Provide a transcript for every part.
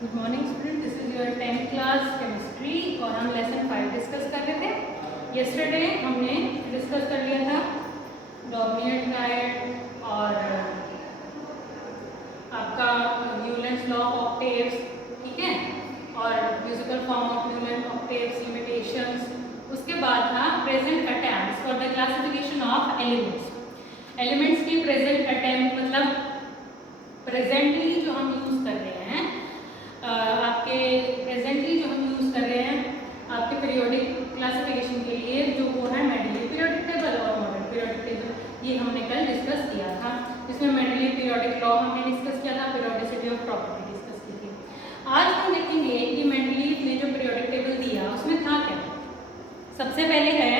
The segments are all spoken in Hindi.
Good morning student, this is your 10th class chemistry और हम लेसन 5 डिस्कस कर रहे थे। यस्टरडे हमने डिस्कस कर लिया था डॉर्मिएंट डायट और आपका न्यूलैंड्स लॉ ऑफ ऑक्टेव्स, ठीक है, और musical form of Newland octaves, limitations. उसके बाद था present attempts for the classification of elements. Elements की प्रेजेंट अटेम्प्ट मतलब प्रेजेंटली जो हम यूज कर रहे हैं, आपके प्रेजेंटली जो हम यूज कर रहे हैं आपके पीरियोडिक क्लासिफिकेशन के लिए, जो वो है मेंडलीव पीरियोडिक टेबल और मॉडर्न पीरियोडिक टेबल। ये हमने कल डिस्कस किया था। इसमें मेंडलीव पीरियोडिक लॉ हमने डिस्कस किया था, पीरियोडिसिटी ऑफ प्रॉपर्टी डिस्कस की थी। आज हम देखेंगे कि मेंडलीव ने जो पीरियोडिक टेबल दिया उसमें था क्या। सबसे पहले है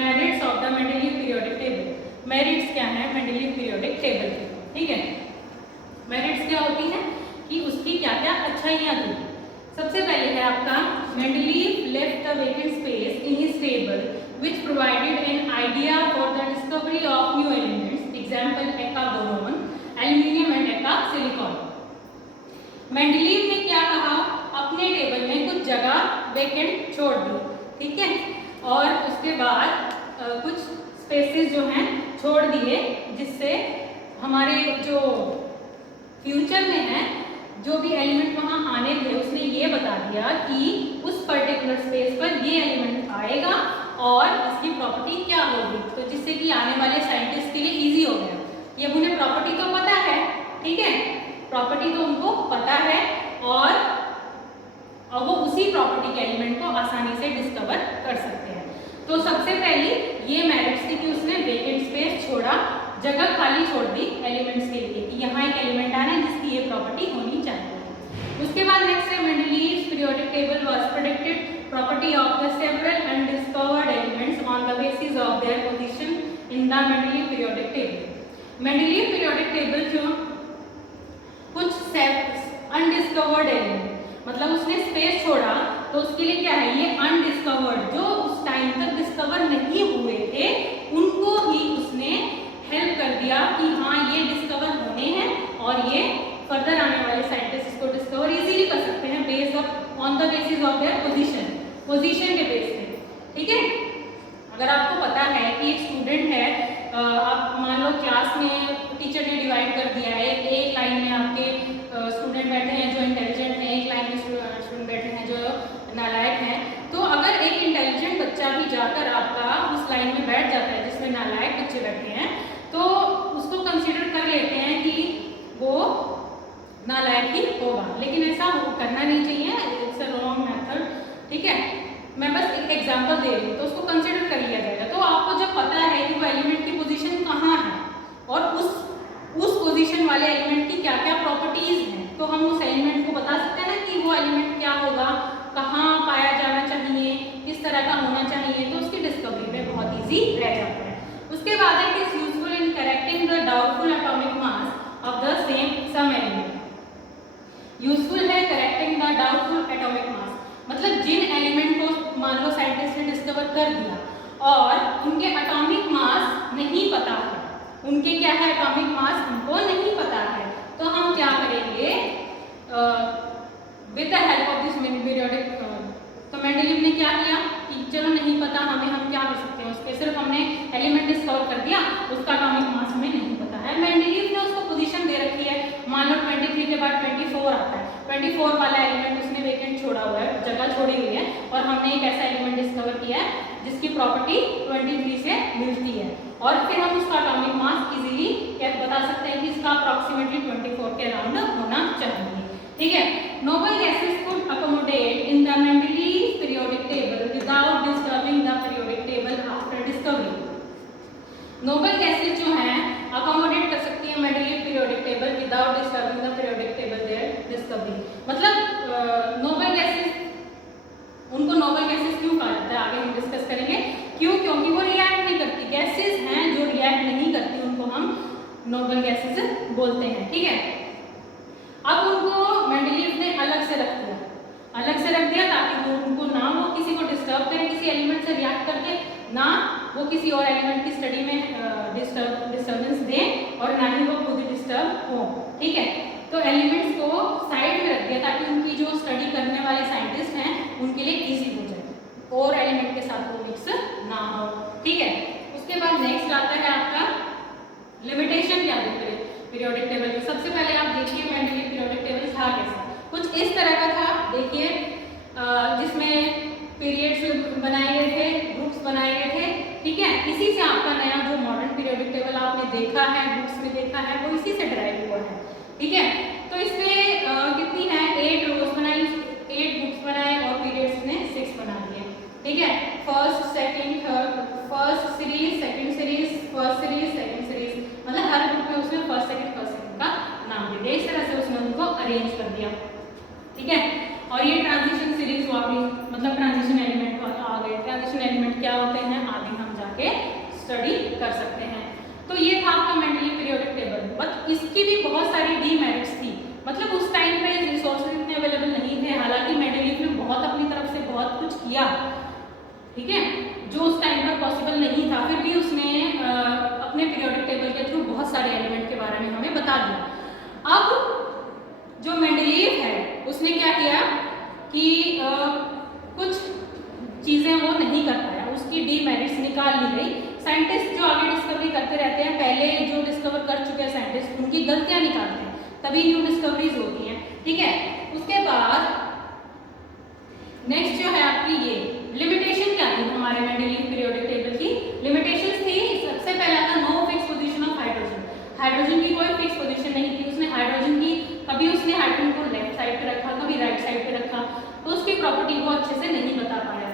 merits of the Mendeleev periodic table. Merits क्या है मेंडलीव पीरियोडिक टेबल की, ठीक है। मेरिट्स क्या होती है कि उसकी क्या क्या अच्छाइयाँ थी। सबसे पहले है आपका Mendeleev left the vacant space in his table which provided an idea for the discovery of new elements, example एका बोरोन, एल्यूमिनियम एंड एका सिलिकॉन। मेंडलीव ने क्या कहा, अपने टेबल में कुछ जगह वेकेंट छोड़ दी, ठीक है, और उसके बाद कुछ स्पेसेस जो हैं छोड़ दिए, जिससे हमारे जो फ्यूचर में है जो भी एलिमेंट वहां आने थे उसने ये बता दिया कि उस पर्टिकुलर स्पेस पर ये एलिमेंट आएगा और इसकी प्रॉपर्टी क्या होगी, तो जिससे कि आने वाले साइंटिस्ट के लिए इजी हो गया। ये उन्हें प्रॉपर्टी तो पता है, ठीक है, प्रॉपर्टी तो उनको पता है और वो उसी प्रॉपर्टी के एलिमेंट को आसानी से डिस्कवर कर सकते हैं। तो सबसे पहली ये मेरिट्स थी कि उसने वेकेंट स्पेस छोड़ा, जगह खाली छोड़ दी एलिमेंट्स के लिए कि यहाँ एक एलिमेंट आना है जिसकी ये प्रॉपर्टी होनी चाहिए। उसके बाद नेक्स्ट है Mendeleev's periodic table was predicted property of the several undiscovered elements on the basis of their position in the Mendeleev periodic table. Mendeleev periodic table जो कुछ अनडिस्कवर्ड एलिमेंट मतलब उसने स्पेस छोड़ा, तो उसके लिए क्या है, ये अनडिस्कवर्ड जो उस टाइम तक डिस्कवर नहीं हुए थे उनको ही उसने हेल्प कर दिया कि हाँ ये डिस्कवर होने हैं और ये फर्दर आने वाले साइंटिस्ट इसको डिस्कवर इजीली कर सकते हैं based on the basis of their position के बेस पे, ठीक है। अगर आपको पता है कि एक स्टूडेंट है, आप मान लो क्लास में टीचर ने डिवाइड कर दिया है, एक लाइन में आपके स्टूडेंट बैठे हैं जो इंटेलिजेंट हैं, एक लाइन में स्टूडेंट बैठे हैं जो नालायक हैं, तो अगर एक इंटेलिजेंट बच्चा भी जाकर आपका उस लाइन में बैठ जाता है जिसमें नालायक बच्चे बैठे हैं, तो उसको कंसीडर कर लेते हैं कि वो नालायक ही होगा, लेकिन ऐसा करना नहीं चाहिए, इट्स अ रॉन्ग मेथड, ठीक है। मैं बस एक एग्जांपल दे रही हूँ, तो उसको कंसीडर कर लिया जाएगा। तो आपको जब पता है कि वो एलिमेंट की पोजीशन कहाँ है और उस पोजीशन वाले एलिमेंट की क्या क्या प्रॉपर्टीज हैं, तो हम उस एलिमेंट को बता सकते हैं ना कि वो एलिमेंट क्या होगा, कहाँ पाया जाना चाहिए, किस तरह का होना चाहिए, तो उसकी डिस्कवरी में बहुत ईजी रह जाता है। उसके बाद it is useful in correcting the doubtful atomic mass of the some element. Useful है correcting the doubtful atomic mass, मतलब जिन एलिमेंट को मान लो साइंटिस्ट ने डिस्कवर कर दिया और उनके एटॉमिक मास नहीं पता है, उनके क्या है एटॉमिक मास उनको नहीं पता है, तो हम क्या करेंगे with the help of this periodic. तो मेंडलीव ने क्या किया कि चलो नहीं पता हमें, हम क्या कर सकते हैं, उसके सिर्फ हमने एलिमेंट डिस्कवर कर दिया, उसका एटॉमिक मास हमें नहीं पता है। मेंडलीव ने उसको पोजीशन दे रखी है, मान लो 23 के बाद 24 आता है, 24 वाला एलिमेंट उसने वेकेंट छोड़ा हुआ है, जगह छोड़ी हुई है, और हमने एक ऐसा एलिमेंट डिस्कवर किया है जिसकी प्रॉपर्टी 23 से मिलती है, और फिर हम उसका एटॉमिक मास इजीली क्या बता सकते हैं कि इसका अप्रॉक्सीमेटली 24 के अराउंड होना चाहिए, ठीक है। Noble gases could accommodate in the Mendeleev periodic table without disturbing the periodic table after discovery. Noble gases जो हैं अकोमोडेट कर सकती है Mendeleev periodic table without disturbing the periodic table their discovery. मतलब नोबल गैसेस, उनको नोबल गैसेस क्यों कहा जाता है आगे हम डिस्कस करेंगे, क्यों, क्योंकि वो रिएक्ट नहीं करती, गैसेस हैं जो रिएक्ट नहीं करती उनको हम नोबल गैसेस बोलते हैं, ठीक है। अब उनको मेंडलीव ने अलग से रख दिया ताकि उनको ना वो किसी को डिस्टर्ब करे, किसी एलिमेंट से रिएक्ट करके ना वो किसी और एलिमेंट की स्टडी में डिस्टर्बेंस दें और ना ही वो खुद डिस्टर्ब हो, ठीक है। तो एलिमेंट्स को साइड में रख दिया ताकि उनकी जो स्टडी करने वाले साइंटिस्ट हैं उनके लिए इजी हो जाए, और एलिमेंट के साथ वो मिक्स ना हो। ठीक है, उसके बाद नेक्स्ट आता है आपका लिमिटेशन क्या है पीरियोडिक टेबल की। सबसे पहले आप देखिए मेंडलीव पीरियोडिक टेबल था कैसा, कुछ इस तरह का था। देखिए जिसमें पीरियड्स बनाए गए थे, ग्रुप्स बनाए गए थे। ठीक है, इसी से आपका नया जो मॉडर्न पीरियोडिक टेबल आपने देखा है, बुक्स में देखा है, वो इसी से डराइव हुआ है। ठीक है, तो इसमें कितनी है 8 रोज बनाई, 8 बुक्स बनाए और पीरियड्स ने 6 बना दिए। ठीक है, first second third, first series second series, first series second series, मतलब हर ग्रुप में उसने फर्स्ट सेकंड का नाम दे दिया। इस तरह से उसने उनको अरेंज कर दिया। ठीक है, और ये ट्रांजिशन सीरीज हुआ भी, मतलब ट्रांजिशन एलिमेंट आ गए। ट्रांजिशन एलिमेंट क्या होते हैं आगे हम जाके स्टडी कर सकते हैं। तो ये था आपका मेंडलीव पीरियोडिक टेबल। बट इसकी भी बहुत सारी डीमेरिट्स थी, मतलब उस टाइम पे रिसोर्सेज इतने अवेलेबल नहीं थे। हालांकि मेंडलीव ने बहुत अपनी तरफ से बहुत कुछ किया, ठीक है, जो उस टाइम पर पॉसिबल नहीं था, फिर भी उसने अपने पीरियोडिक टेबल के थ्रू बहुत सारे एलिमेंट के बारे में हमें बता दिया। अब जो मेंडलीव है उसने क्या किया कि कुछ चीज़ें वो नहीं कर पाया, उसकी डीमेरिट्स निकाल ली गई। साइंटिस्ट जो आगे डिस्कवरी करते रहते हैं, पहले जो डिस्कवर कर चुके हैं साइंटिस्ट उनकी गलतियां निकालते हैं, तभी न्यू डिस्कवरीज होती हैं। ठीक है, उसके बाद नेक्स्ट जो है आपकी ये लिमिटेशन क्या थी हमारे मेंडलीव पीरियोडिक टेबल की। लिमिटेशंस थी, सबसे पहला था no fix position of hydrogen. Hydrogen की कोई फिक्स पोजीशन नहीं थी। उसने हाइड्रोजन की कभी उसने हाइड्रोजन को लेफ्ट साइड पे रखा, कभी राइट साइड पे रखा, तो उसकी प्रॉपर्टी को अच्छे से नहीं बता पाया।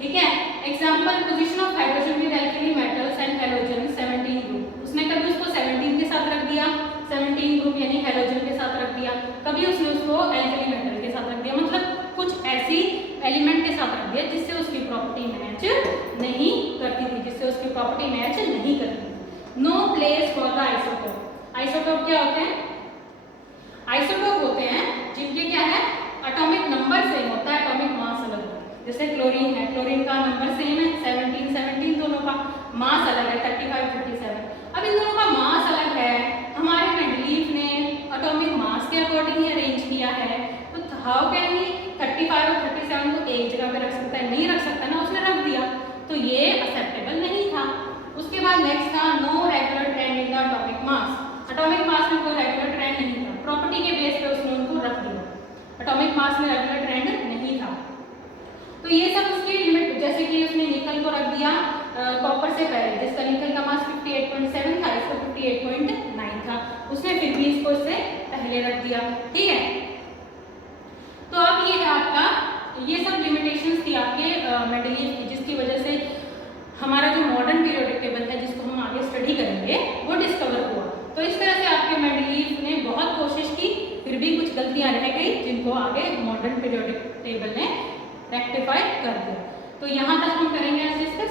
ठीक है, example position of hydrogen with alkali metals and halogen 17 group. उसने कभी उसको 17 के साथ रख दिया, 17 ग्रुप यानी हैलोजन के साथ रख दिया, कभी उसने उसको एल्कली मेटल के साथ रख दिया, मतलब कुछ ऐसी एलिमेंट के साथ रख दिया जिससे उसकी प्रॉपर्टी मैच नहीं करती थी, जिससे उसकी प्रॉपर्टी मैच नहीं करती थी। No place for the isotope. Isotope क्या होते हैं? आइसोटोप होते हैं जिनके क्या है एटॉमिक नंबर सेम होता है, एटॉमिक मास अलग होता है। जैसे क्लोरीन है, क्लोरीन का नंबर सेम है 17 17, दोनों का मास अलग है 35 37। अब इन दोनों का मास अलग है, हमारे मेंडलीव ने एटॉमिक मास के अकॉर्डिंग ही अरेंज किया है, तो हाउ कैन ही 35 और 37 को एक जगह पे रख सकता है? नहीं रख सकता ना, उसने रख दिया, तो ये एक्सेप्टेबल नहीं था। उसके बाद नेक्स्ट था no regular trend in the atomic mass. Atomic mass में कोई रेगुलर ट्रेंड नहीं था, प्रॉपर्टी के बेस पे उसने उनको रख दिया, एटॉमिक मास में रेगुलर ट्रेंड नहीं था। तो ये सब उसकी लिमिट, जैसे कि उसने निकल को रख दिया कॉपर से पहले, जिसका निकल का मास 58.7 था, इसका 58.9 था, उसने फिर भी इसको इससे पहले रख दिया। ठीक है, तो अब ये है आपका, ये सब लिमिटेशंस थी आपके मेंडलीव की, जिसकी वजह से हमारा जो मॉडर्न पीरियोडिक टेबल है जिसको हम आगे स्टडी करेंगे वो डिस्कवर हुआ। तो इस तरह से आपके मेंडलीव ने बहुत कोशिश की, फिर भी कुछ गलतियां रह गई जिनको आगे मॉडर्न पीरियोडिक टेबल ने रेक्टिफाई कर दिया। तो यहाँ तक हम करेंगे आज डिस्कस।